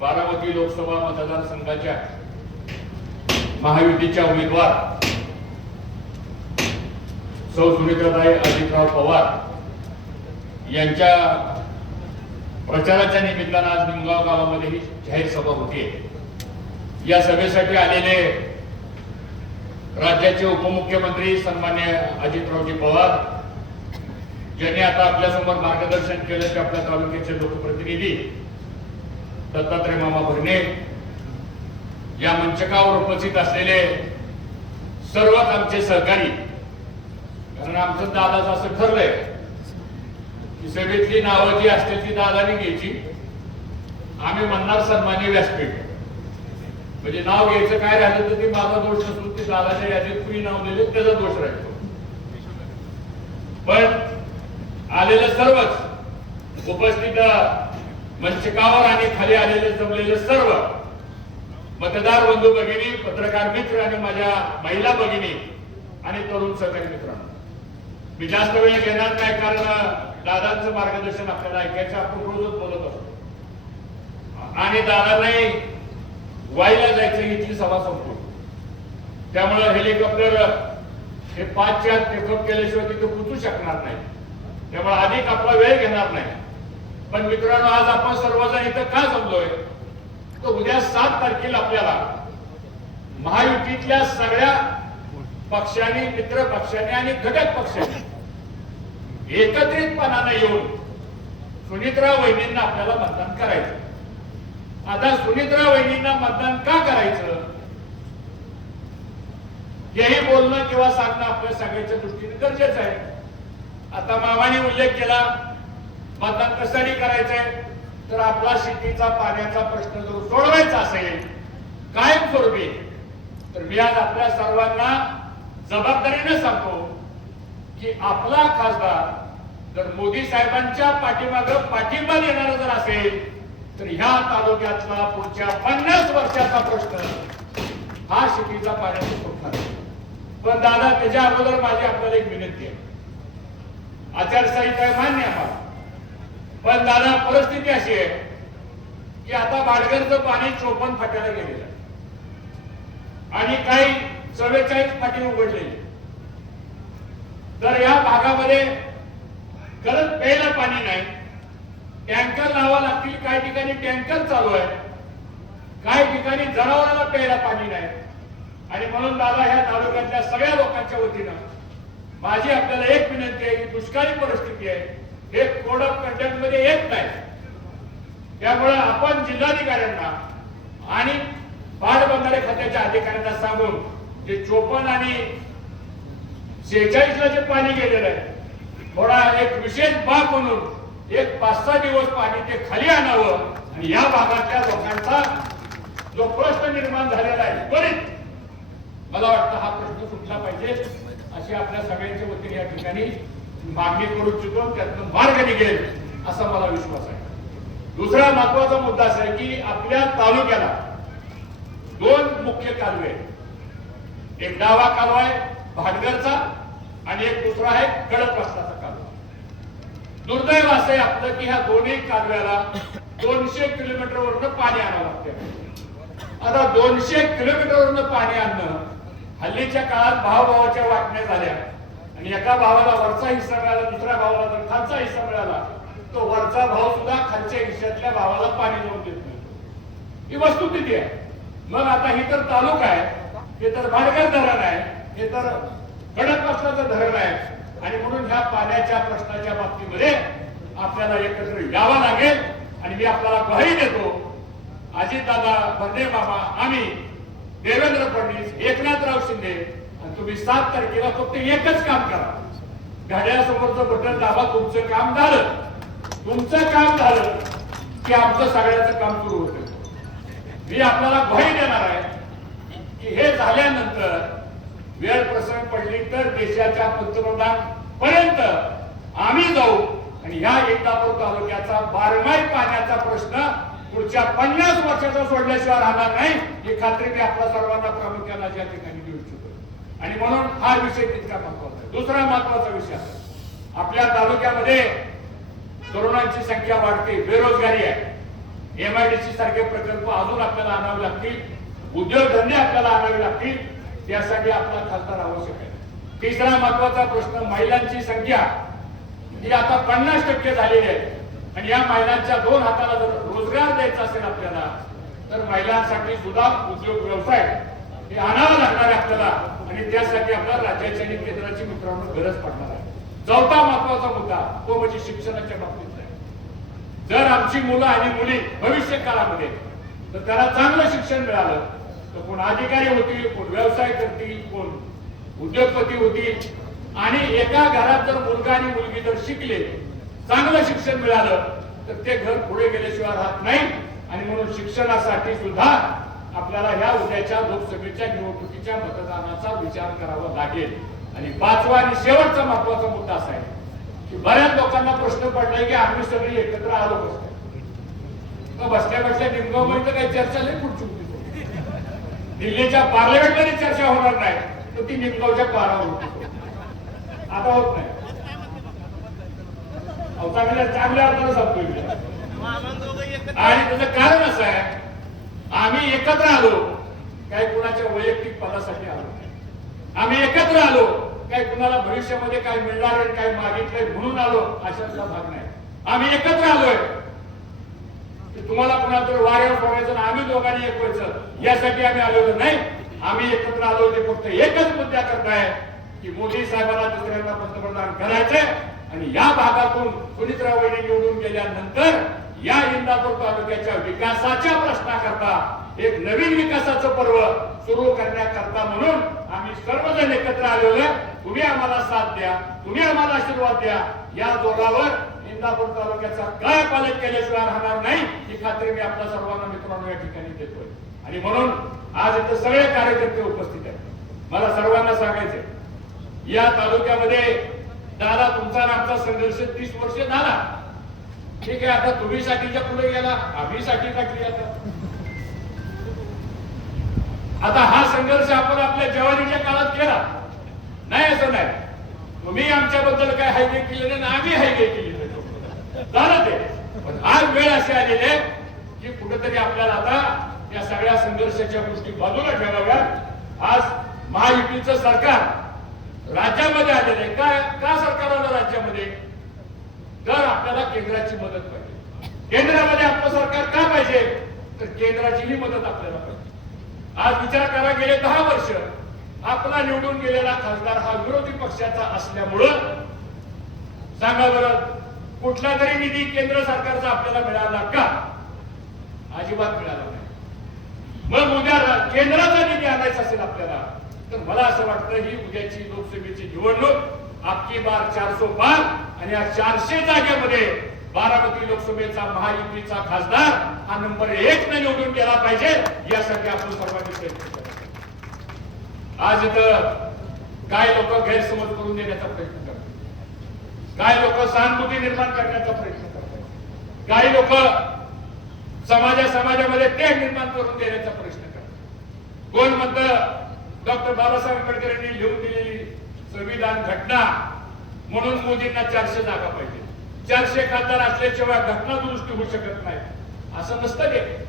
बारामती लोकसभा मतदारसंघाच्या महायुतीच्या उमेदवार सौ सुनेत्राताई अजितराव पवार यांच्या प्रचाराच्या निमित्तानं आज निमगाव गावामध्ये ही जाहीर सभा होती या सभेसाठी आलेले राज्याचे उपमुख्यमंत्री सन्मान्य अजितरावजी पवार ज्यांनी आता आपल्यासमोर मार्गदर्शन केलं की आपल्या तालुक्याचे लोकप्रतिनिधी दत्तात्रय मामा भरणे या मंचकावर उपस्थित असलेले सर्वच आमचे सहकारी कारण आमचं दादाचं असं ठरलंय की सभेतली नावं जी असतील ती दादाने घ्यायची. आम्ही म्हणणार सन्मान्य व्यासपीठ. म्हणजे नाव घ्यायचं काय राहिलं तर ते माझा दोष नसून ते दादाच्या यादीत कुणी नाव दिले त्याचा दोष राहतो पण आलेलं सर्वच उपस्थित मंचकावर आणि खाली आलेले जमलेले सर्व मतदार बंधू भगिनी पत्रकार मित्र आणि माझ्या महिला भगिनी आणि तरुण सहकारी मित्रांनो. मी जास्त वेळ घेणार नाही कारण दादांचं मार्गदर्शन आपल्याला ऐकायचं आपण रोजच बोलत असतो. आणि दादांनाही वाईला जायचं इथली सभा संपली. त्यामुळं हेलिकॉप्टर हे पाचच्या आत पिकअप केल्याशिवाय तिथे पोचू शकणार नाही. त्यामुळे अधिक आपला वेळ घेणार नाही. पण मित्रांनो आज आपण सर्वजण इथं का जमलोय? तर उद्या सात तारखेला आपल्याला महायुतीतल्या सगळ्या पक्षांनी मित्र पक्षांनी आणि घटक पक्षांनी एकत्रितपणाने येऊन सुनित्रा वहिनींना आपल्याला मतदान करायचं. आता सुनित्रा वहिनींना मतदान का करायचं? हेही बोलणं किंवा सांगणं आपल्या सगळ्याच्या दृष्टीने गरजेचं आहे. आता मामाने उल्लेख केला मतदान कशासाठी करायचंय? तर आपला शेतीचा पाण्याचा प्रश्न जर सोडवायचा असेल कायमस्वरूपी तर मी आज आपल्या सर्वांना जबाबदारीने सांगतो की आपला खासदार जर मोदी साहेबांच्या पाठीमाग पाठिंबा देणारा जर असेल तर ह्या तालुक्यातला पुढच्या पन्नास वर्षाचा प्रश्न हा शेतीचा पाण्याचा सुटणार पण दादा त्याच्या अगोदर माझी आपल्याला एक विनंती आहे. आचारसंहिता आहे मान्य आम्हाला पण दादा परिस्थिती अशी आहे की आता भाटघरचं पाणी चोपन्न फाट्याला गेलेलं आणि काही चव्वेचाळीस फाटी उघडलेली तर या भागामध्ये खरंच प्यायला पाणी नाही. टँकर लावा लागतील काही ठिकाणी टँकर चालू आहे. काही ठिकाणी जनावरांना प्यायला पाणी नाही. आणि म्हणून दादा ह्या तालुक्यातल्या सगळ्या लोकांच्या वतीनं माझी आपल्याला एक विनंती आहे की दुष्काळी परिस्थिती आहे. हे कोड ऑफ कंडक्टमध्ये येत नाही. त्यामुळे आपण जिल्हाधिकाऱ्यांना आणि पाटबंधारे खात्याच्या अधिकाऱ्यांना सांगून जे चोपन्न आणि शेहेचाळीस ला जे पाणी गेलेलं आहे थोडा एक विशेष बाब म्हणून एक पाच सहा दिवस पाणी ते खाली आणावं आणि या भागातल्या लोकांचा जो प्रश्न निर्माण झालेला आहे त्वरित मला वाटतं हा प्रश्न सुटला पाहिजे अशी आपल्या सगळ्यांच्या वतीने या ठिकाणी मागणी करू इच्छितो त्यातून मार्ग निघेल असा मला विश्वास आहे. दुसरा महत्त्वाचा मुद्दा असा आहे की आपल्या तालुक्याला दोन मुख्य कालवे आहेत. एक डावा कालवा आहे भाटघरचा आणि एक दुसरा आहे कडक रस्ताचा कालवा. दुर्दैव असं आहे आपलं की ह्या दोन्ही कालव्याला दोनशे किलोमीटर वरनं पाणी आणावं लागतं आता दोनशे किलोमीटर वरनं पाणी आणणं हल्लीच्या काळात भावभावाच्या वाटण्या झाल्या. आणि एका भावाला वरचा हिस्सा मिळाला दुसऱ्या भावाला जर खालचा हिस्सा मिळाला तो वरचा भाव सुद्धा खालच्या हिस्स्यातल्या भावाला पाणी जाऊन देत नाही. ही वस्तुस्थिती आहे? मग आता ही तर तालुका आहे हे तर भाडकर धरण आहे हे तर गडकपासनाचं धरण आहे. आणि म्हणून ह्या पाण्याच्या प्रश्नाच्या बाबतीमध्ये आपल्याला एकत्र यावं लागेल. आणि मी आपल्याला ग्वाही देतो अजितदादा भरणे बाबा आम्ही देवेंद्र फडणवीस एकनाथराव शिंदे तुम्ही सात तारखेला फक्त एकच काम करा. घड्यासमोरचं बटन दाबा तुमचं काम झालं. तुमचं काम झालं की आमचं सगळ्याचं काम सुरू होतं. मी आपल्याला ग्वाही देणार आहे की हे झाल्यानंतर वेळ प्रसंग पडली तर देशाच्या पंतप्रधान पर्यंत आम्ही जाऊ. आणि ह्या एकदापूर तालुक्याचा बारमाही पाण्याचा प्रश्न पुढच्या पन्नास वर्षाचा सोडल्याशिवाय राहणार नाही ही खात्री मी आपल्या सर्वांना प्रामुख्याने या ठिकाणी देऊ इच्छितो. आणि म्हणून हा विषय तितका महत्त्वाचा आहे. दुसरा महत्त्वाचा विषय आपल्या तालुक्यामध्ये तरुणांची संख्या वाढते बेरोजगारी आहे. एमआयडीसी सारखे प्रकल्प अजून आपल्याला आणावे लागतील उद्योगधंदे आपल्याला आणावे लागतील त्यासाठी आपला खासदार आवश्यक आहे. तिसरा महत्त्वाचा प्रश्न महिलांची संख्या ही आता पन्नास टक्के झालेली आहे. आणि या महिलांच्या दोन हाताला जर रोजगार द्यायचा असेल आपल्याला तर महिलांसाठी सुद्धा उद्योग व्यवसाय हे आणावं लागणार आहे आपल्याला. आणि त्यासाठी आपल्याला राज्याची आणि केंद्राची मित्रांनो गरज पडणार आहे. चौथा महत्त्वाचा मुद्दा तो म्हणजे शिक्षणाच्या बाबतीत आहे. जर आमची मुलं आणि मुली भविष्य काळामध्ये तर त्याला चांगलं शिक्षण मिळालं तर कोण अधिकारी होतील कोण व्यवसाय करतील कोण उद्योगपती होतील आणि एका घरात जर मुलगा आणि मुलगी जर शिकले चांगलं शिक्षण मिळालं तर ते घर पुढे गेल्याशिवाय राहत नाही. आणि म्हणून शिक्षणासाठी सुद्धा आपल्याला ह्या उद्याच्या लोकसभेच्या निवडणुकीच्या मतदानाचा विचार करावा लागेल. आणि पाचवा आणि शेवटचा महत्त्वाचा मुद्दा असा आहे की बऱ्याच लोकांना प्रश्न पडलाय की आम्ही सगळे एकत्र आलो कसं? बसल्या बसल्या निमगाव तर काही चर्चा नाही पुढची होती. दिल्लीच्या पार्लमेंटमध्ये चर्चा होणार नाही तर ती निमगावच्या पारावर होती. आता होत नाही. चांगल्या चांगल्या अर्थानं सांगतोय आणि त्याचं कारण असं आहे आम्ही एकत्र आलो. काय कुणाच्या वैयक्तिक पदासाठी आलो नाही. आम्ही एकत्र आलो. काय कुणाला भविष्यामध्ये काय मिळणार आणि काय मागितलंय म्हणून आलो अशातला भाग नाही. आम्ही एकत्र आलोय. तुम्हाला कुणाला तर वाऱ्यावर सोडायचं आम्ही दोघांनी एक व्हायचं यासाठी आम्ही आलेलो नाही. आम्ही एकत्र आलो ते फक्त एकच मुद्दा करताय की मोदी साहेबांना दुसऱ्यांदा पंतप्रधान करायचंय. आणि या भागातून सुनीतराव निवडून गेल्यानंतर या इंदापूर तालुक्याच्या विकासाच्या प्रश्नाकरता एक नवीन विकासाचं पर्व सुरू करण्याकरता म्हणून आम्ही सर्वजण एकत्र आलेलो आहे. तुम्ही आम्हाला साथ द्या तुम्ही आम्हाला आशीर्वाद द्या. या जोरावर इंदापूर तालुक्याचा काय पालन केल्याशिवाय राहणार नाही ही खात्री मी आपल्या सर्वांना मित्रांनो या ठिकाणी देतोय. आणि म्हणून आज इथं सगळे कार्यकर्ते उपस्थित आहेत. मला सर्वांना सांगायचे या तालुक्यामध्ये दादा तुमचा आमचा संघर्ष तीस वर्ष झाला. ठीक आहे आता तुम्ही साठीच्या पुढे गेला आम्ही साठी टाकली आता. आता हा संघर्ष आपण आपल्या जवानीच्या काळात केला. नाही असं नाही. तुम्ही आमच्याबद्दल काय हायगे केले नाही आम्ही हायगे केली झालं ते. पण आज वेळ असे आलेली आहे की कुठेतरी आपल्याला आता या सगळ्या संघर्षाच्या गोष्टी बाजूला ठेवाव्या आज महायुतीचं सरकार राज्यामध्ये आलेलं आहे. का का सरकार आलं राज्यामध्ये? तर आपल्याला केंद्राची मदत पाहिजे. केंद्रामध्ये आपलं सरकार का पाहिजे? तर केंद्राचीही मदत आपल्याला पाहिजे. आज विचार करा गेले दहा वर्ष आपला निवडून गेलेला खासदार हा विरोधी पक्षाचा असल्यामुळं सांगा बरं कुठला तरी निधी केंद्र सरकारचा आपल्याला मिळाला का? अजिबात मिळाला नाही. मग उद्या केंद्राचा निधी आणायचा असेल आपल्याला तर मला असं वाटतं ही उद्याची लोकसभेची निवडणूक आपकी बार चारसो पार आणि या चारशे जागेमध्ये बारामती लोकसभेचा महायुतीचा खासदार हा नंबर एक ने निवडून गेला पाहिजे यासाठी आपण सर्वांनी प्रयत्न करायचा आज इथं काय लोक गैरसमज करून देण्याचा प्रयत्न करतात? काय लोक सहानुभूती निर्माण करण्याचा प्रयत्न करतात? काही लोक समाजा समाजामध्ये ते निर्माण करून देण्याचा प्रश्न करतात? कोण म्हणतं डॉक्टर बाबासाहेब आंबेडकर यांनी लिहून दिलेली संविधान घटना म्हणून मोदींना चारशे जागा पाहिजे. चारशे खासदार असल्याशिवाय घटना दुरुस्ती होऊ शकत नाही. असं नसतं ते.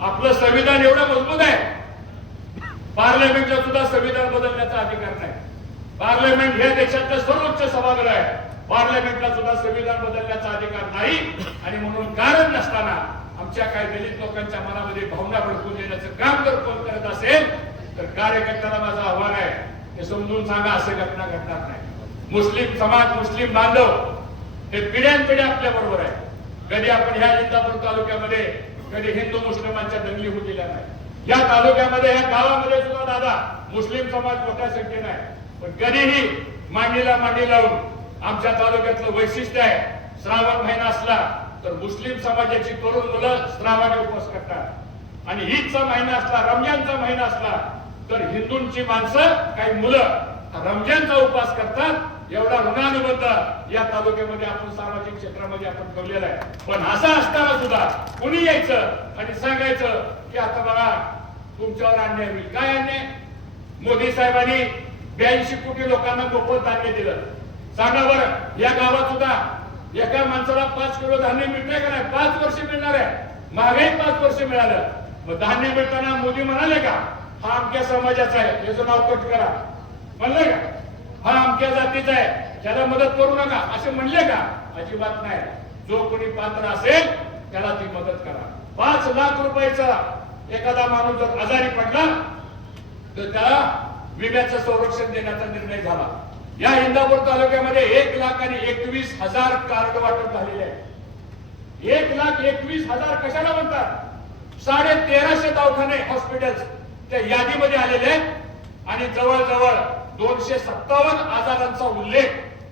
आपलं संविधान एवढं मजबूत आहे. पार्लमेंटला सुद्धा संविधान बदलण्याचा अधिकार नाही. पार्लमेंट हे देशातलं सर्वोच्च सभागृह आहे. पार्लमेंटला सुद्धा संविधान बदलण्याचा अधिकार नाही. आणि म्हणून कारण नसताना आमच्या काही दलित लोकांच्या मनामध्ये भावना भडकून देण्याचं काम जर कोण करत असेल तर कार्यकर्त्याला माझं आव्हान आहे. ते समजून सांगा असे घटना घडणार नाही. मुस्लिम समाज मुस्लिम बांधव हे पिढ्यानपिढ्या आपल्या बरोबर आहे कधी आपण ह्या इंदापूर तालुक्यामध्ये कधी हिंदू मुस्लिमांच्या दंगली होऊ दिल्या नाही. या तालुक्यामध्ये या गावामध्ये सुद्धा दादा मुस्लिम समाज मोठ्या संख्येने आहे. पण कधीही मांडीला मांडी लावून आमच्या तालुक्यातलं वैशिष्ट्य आहे श्रावण महिना असला तर मुस्लिम समाजाची तरुण मुलं श्रावाने उपवास करतात. आणि ईदचा महिना असला रमजानचा महिना असला तर हिंदूंची माणसं काही मुलं रमजानचा उपवास करतात एवढा ऋणानुबंध या तालुक्यामध्ये आपण सामाजिक क्षेत्रामध्ये आपण ठेवलेला आहे. पण असं असताना सुद्धा कुणी यायचं आणि सांगायचं की आता बघा तुमच्यावर अन्याय होईल. काय अन्याय? मोदी साहेबांनी ब्याऐंशी कोटी लोकांना मोफत धान्य दिलं. सांगा बरं या गावात सुद्धा एका माणसाला पाच किलो धान्य मिळतंय का नाही? पाच वर्ष मिळणार आहे. महागाई पाच वर्ष मिळालं. मग धान्य मिळताना मोदी म्हणाले का हा आमच्या समाजाचा आहे. याचं नाव कट करा. म्हणलं का? हा अमक्या जातीचा आहे. त्याला मदत करू नका. असे म्हणले का? अजिबात नाही. जो कोणी पात्र असेल त्याला ती मदत करा. पाच लाख रुपयाचा एखादा माणूस जर आजारी पडला तर त्याला विम्याचं संरक्षण देण्याचा निर्णय झाला. या इंदापूर तालुक्यामध्ये एक लाख आणि एकवीस हजार कार्ड वाटप झालेले आहे. एक लाख एकवीस हजार कशाला म्हणतात? साडे तेराशे दवाखाने हॉस्पिटल त्या यादीमध्ये आलेले आणि जवळजवळ दोनशे सत्तावन्न आजारांचा उल्लेख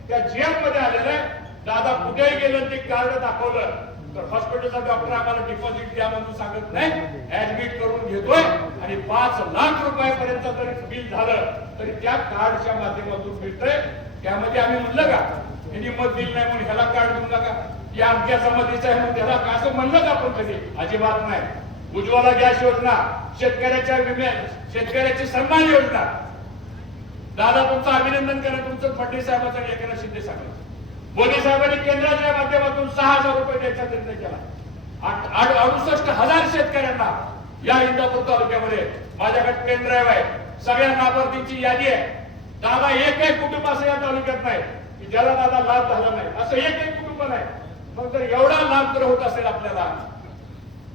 त्या जीएममध्ये आलेला आहे. दादा कुठेही गेलं ते कार्ड दाखवलं? तर हॉस्पिटलचा डॉक्टर आम्हाला डिपॉझिट द्या म्हणून सांगत नाही. ऍडमिट करून घेतोय. आणि पाच लाख रुपयापर्यंत जरी बिल झालं तरी त्या कार्डच्या माध्यमातून मिळतंय. त्यामध्ये आम्ही म्हणलं का? यांनी मत दिलं नाही म्हणून ह्याला कार्ड देऊ नका. या आमच्या संमतीचं आहे म्हणून त्याला का असं म्हणलं का आपण कधी? अजिबात नाही. उज्ज्वला गॅस योजना शेतकऱ्याच्या विम्या शेतकऱ्याची सन्मान योजना दादा तुमचं अभिनंदन करा. तुमचं फडणवीस साहेबांचं आणि एकनाथ शिंदे साहेबांचं. मोदी साहेबांनी केंद्राच्या माध्यमातून सहा हजार रुपये द्यायचा निर्णय केला. आठ- अडुसष्ट हजार शेतकऱ्यांना या इंदापूर तालुक्यामध्ये माझ्याकडे पेन ड्राईव्ह आहे. सगळ्या लाभार्थींची यादी आहे. दादा एक एक कुटुंब असं या तालुक्यात नाही की ज्याला दादा लाभ झाला नाही. असं एक एक कुटुंब नाही. मग जर एवढा लाभ तर होत असेल आपल्याला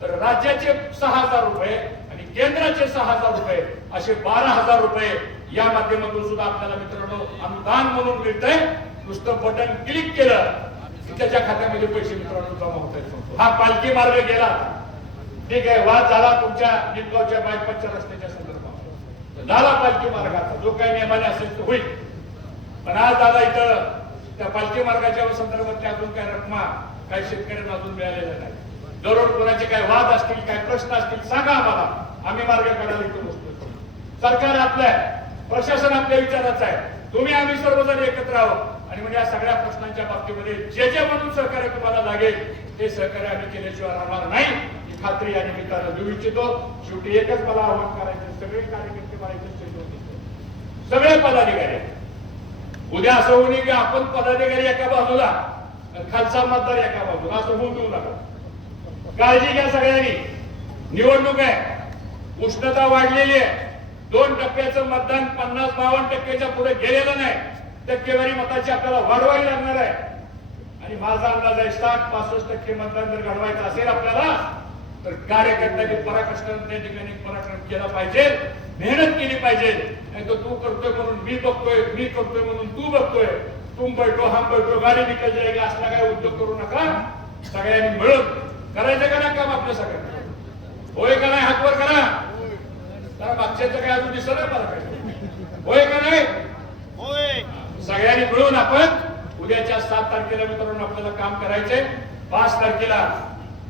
तर राज्याचे सहा हजार रुपये आणि केंद्राचे सहा हजार रुपये असे बारा हजार रुपये या माध्यमातून सुद्धा आपल्याला मित्रांनो अनुदान म्हणून मिळतंय. नुसतं बटन क्लिक केलं की त्याच्या खात्यामध्ये पैसे मित्रांनो जमा होत आहेत. हा पालखी मार्ग गेला. ठीक आहे वाद झाला तुमच्या निमगावच्या बायपासच्या रस्त्याच्या संदर्भात. झाला पालखी मार्गाचा जो काही नियमाने असेल तो होईल. पण आज दादा इथं त्या पालखी मार्गाच्या संदर्भातल्या अजून काही रकमा काही शेतकऱ्यांना अजून मिळालेल्या नाही दररोज कोणाचे काही वाद असतील काही प्रश्न असतील सांगा आम्हाला. आम्ही मार्ग काढायला इथं बसतो सरकार आपलं आहे. प्रशासन आपल्या विचाराचं आहे. तुम्ही आम्ही सर्वजण एकत्र आहोत. आणि म्हणजे या सगळ्या प्रश्नांच्या बाबतीमध्ये जे जे म्हणून सहकार्य तुम्हाला लागेल ते सहकार्य आम्ही केल्याशिवाय राहणार नाही. ही खात्री या निमित्तानं देऊ इच्छितो. शेवटी एकच मला आव्हान करायचं सगळे कार्यकर्ते मला इथे सगळे पदाधिकारी. उद्या असं होऊ नये की आपण पदाधिकारी एका बाजूला खालसा खालचा मतदार एका बाजूला. असं होऊ देऊ नका. काळजी घ्या सगळ्यांनी. निवडणूक आहे. उष्णता वाढलेली आहे. दोन टक्क्याचं मतदान पन्नास बावन्न टक्क्याच्या पुढे गेलेलं नाही. टक्केवारी मताची आपल्याला वाढवावी लागणार आहे. आणि माझा अंदाज आहे साठ पासष्ट टक्के मतदान जर घडवायचं असेल आपल्याला तर कार्यकर्त्यांनी पराकष्टाने त्या ठिकाणी पराक्रम केला पाहिजे मेहनत केली पाहिजे. नाही तर तू करतोय म्हणून मी बघतोय मी करतोय म्हणून तू बघतोय. तुम बैठो हम बैठो गाडी निकल जाएगी असला काय उद्योग करू नका. सगळ्यांनी मिळून करायचं का नाही काम आपल्या सगळ्यांना? होय का नाही हातवर करा. मागच्याचं काय अजून दिसत नाही मला होय का नाही? सगळ्यांनी मिळून आपण उद्याच्या सात तारखेला मित्रांनो आपल्याला काम करायचंय. पाच तारखेला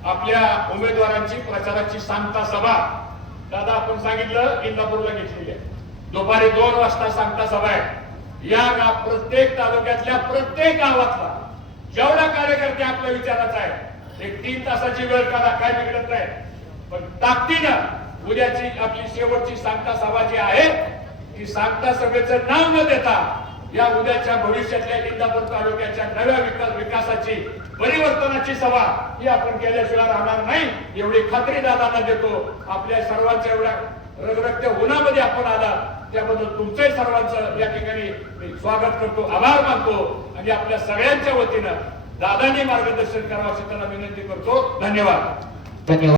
आपल्या उमेदवारांची प्रचाराची सांगता सभा. दादा आपण सांगितलं इंदापूरला घेतलेली आहे. दुपारी दोन वाजता सांगता सभा आहे. या प्रत्येक तालुक्यातल्या प्रत्येक गावातला जेवढा कार्यकर्ते आपल्या विचाराचा आहे एक तीन तासाची वेळ काढा काय बिघडत नाही. पण ताकदीनं उद्याची आपली शेवटची सांगता सभा जी आहे ती सांगता सभेचं नाव न देता या उद्याच्या भविष्यातल्या इंदापूर तालुक्याच्या नव्या विकास विकासाची परिवर्तनाची सभा ही आपण केल्याशिवाय राहणार नाही एवढी खात्री दादांना देतो. आपल्या सर्वांच्या एवढ्या रगरक्त उन्हामध्ये आपण आला त्याबद्दल तुमचे सर्वांचं या ठिकाणी स्वागत करतो आभार मानतो. आणि आपल्या सगळ्यांच्या वतीनं दादांनी मार्गदर्शन करावं अशी त्यांना विनंती करतो. धन्यवाद. धन्यवाद.